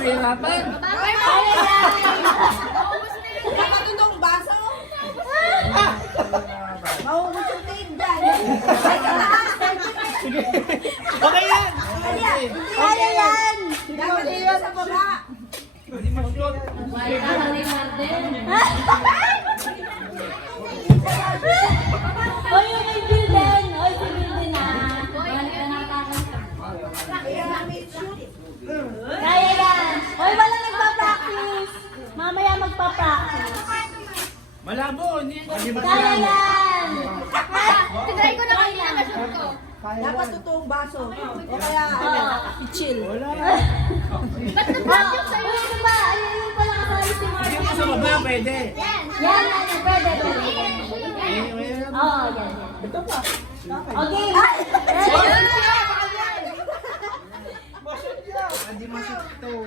mahirapan. Kaya yan! Nakatundong baso. Mauubos yung tape dyan. Ay, kataas. Okay yan! Kaya yan. Dapat dito sa baba. Hoy, yung kay Bilden! Hoy, si Bilden ah! Kaya yan! Hoy, wala nagpa-practice! Mamaya magpa-practice! Malabo, hindi ba Kaya yan! Tinry ko na kanina na-shoot ko. Dapat totoong baso. O kaya, chill. Wala. Ba't na-practice sa'yo? Uy, ano ba? Ayun pala kasali si Mark. Yung sa baba, pwede. Yan. Yan, pwede. Oo, yan. Ito pa. Okay. Hindi masito.